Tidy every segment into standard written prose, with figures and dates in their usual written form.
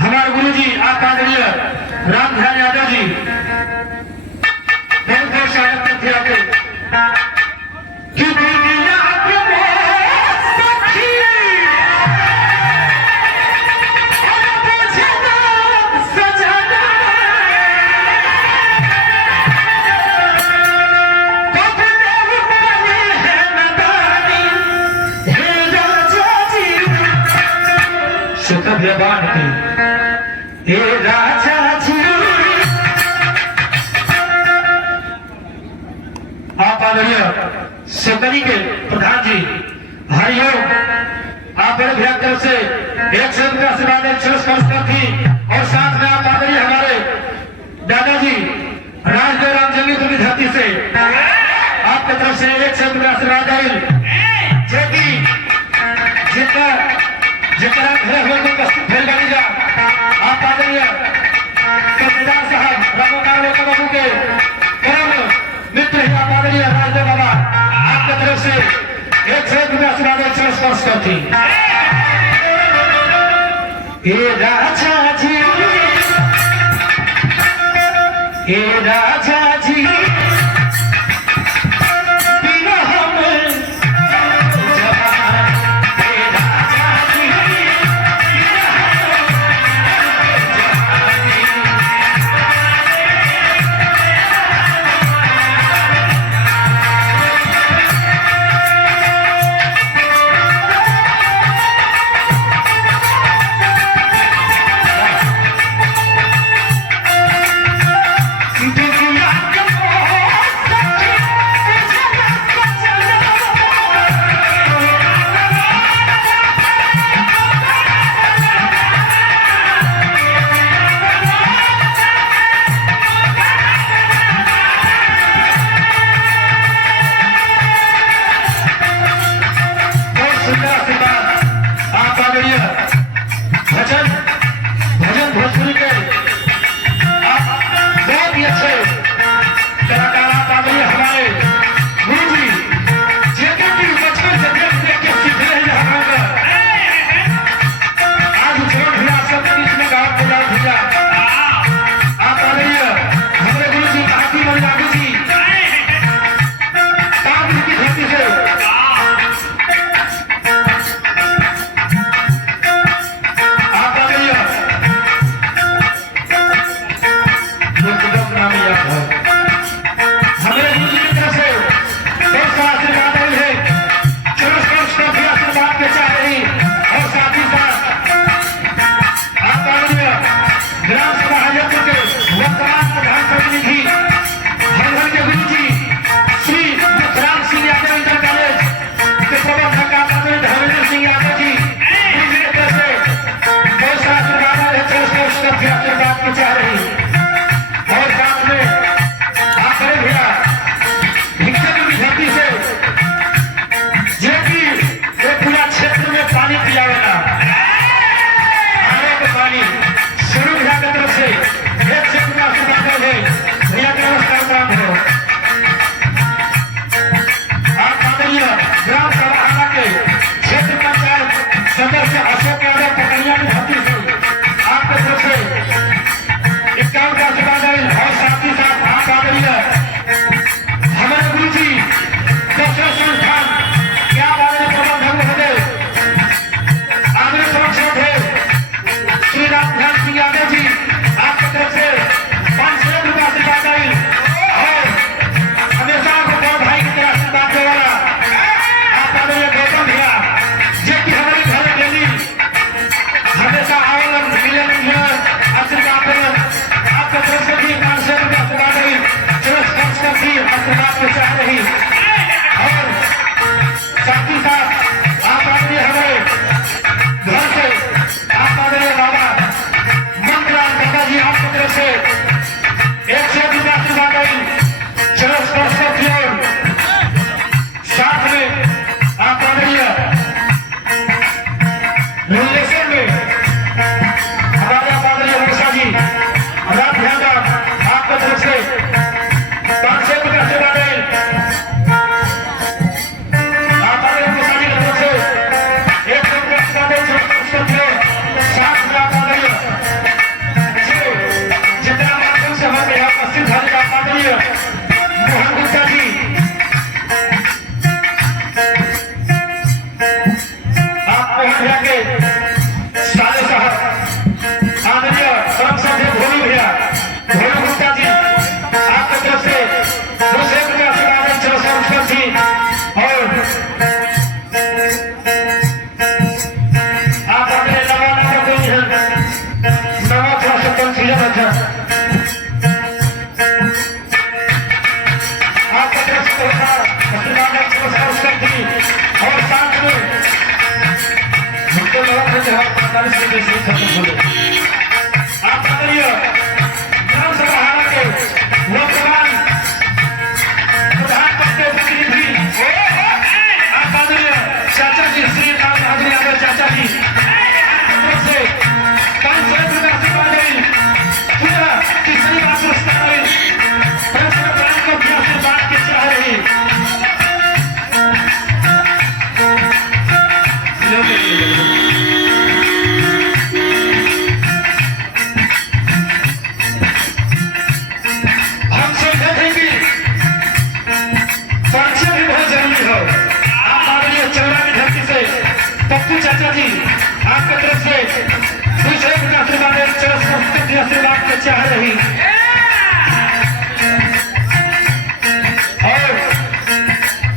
हमारे गुरु जी आदरणीय राम ध्यान यादव जी बहुत बहुत स्वागत करते आपके आप आदरणीय सेकंडी के प्रधान जी हरिओम आप बड़े भैया तरफ से 100 रुपया आशीर्वाद थी और साथ में आप आदरणीय हमारे दादाजी राजदेव राम जंगी की धरती से आपकी तरफ से 100 रुपया आशीर्वाद आई जितना जितना घर हो उपस्थित भेल बनी जा आप आदरणीय ठेकेदार साहब रघुनाथ लोका बाबू के परम मित्र ही आप आदरणीय राजदेव बाबा आपकी तरफ से 100 रुपया आशीर्वाद स्पर्श करती ए राजा जी Come on! 45 रुपये से खत्म हो गए। आप बताइए विधानसभा हारा के वर्तमान प्रधानमंत्री प्रतिनिधि आप बताइए चाचा जी श्री राम बहादुर यादव चाचा जी से 500 रुपये आशीर्वाद मिली पूरा तीसरी बार पुरस्कार मिली को भी आशीर्वाद के चाह रही हम समझे थे कि परिचय भी बहुत जरूरी हो। आप आदरणीय चौरा की धरती से पप्पू चाचा जी आपके तरफ से दूसरे का आशीर्वाद आशीर्वाद के चाह रही और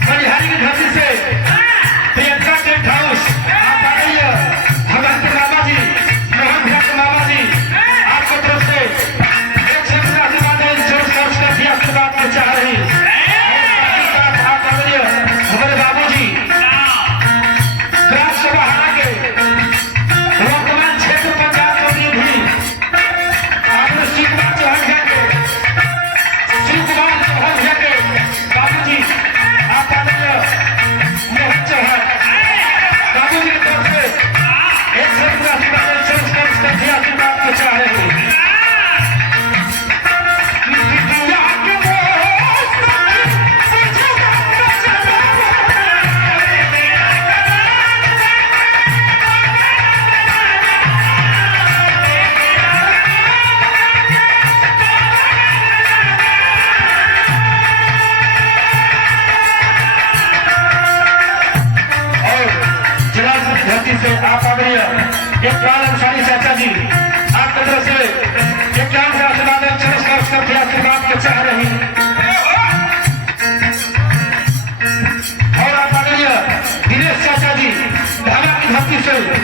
मनिहारी की धरती से प्रियंका टेंट हाउस आप आदरणीय भगवंत बाबा जी मोहन भक्त बाबा जी आपके तरफ से एक से का आशीर्वाद आशीर्वाद के चाह रही आप आदरणीय हमारे बाबू जी ग्राम सभा हारा के वर्तमान क्षेत्र पंचायत प्रतिनिधि आपने शिव कुमार चौहान के बाबू जी आप आदरणीय मोहन चौहान बाबू जी की तरफ से एक से आशीर्वाद के चाह रहे हैं। धरती से आप आदरणीय एक लाल अंसारी चाचा जी आपकी तरफ से एक लाल का आशीर्वाद आशीर्वाद के चाह रही और आप आदरणीय दिनेश चाचा जी धागा की धरती से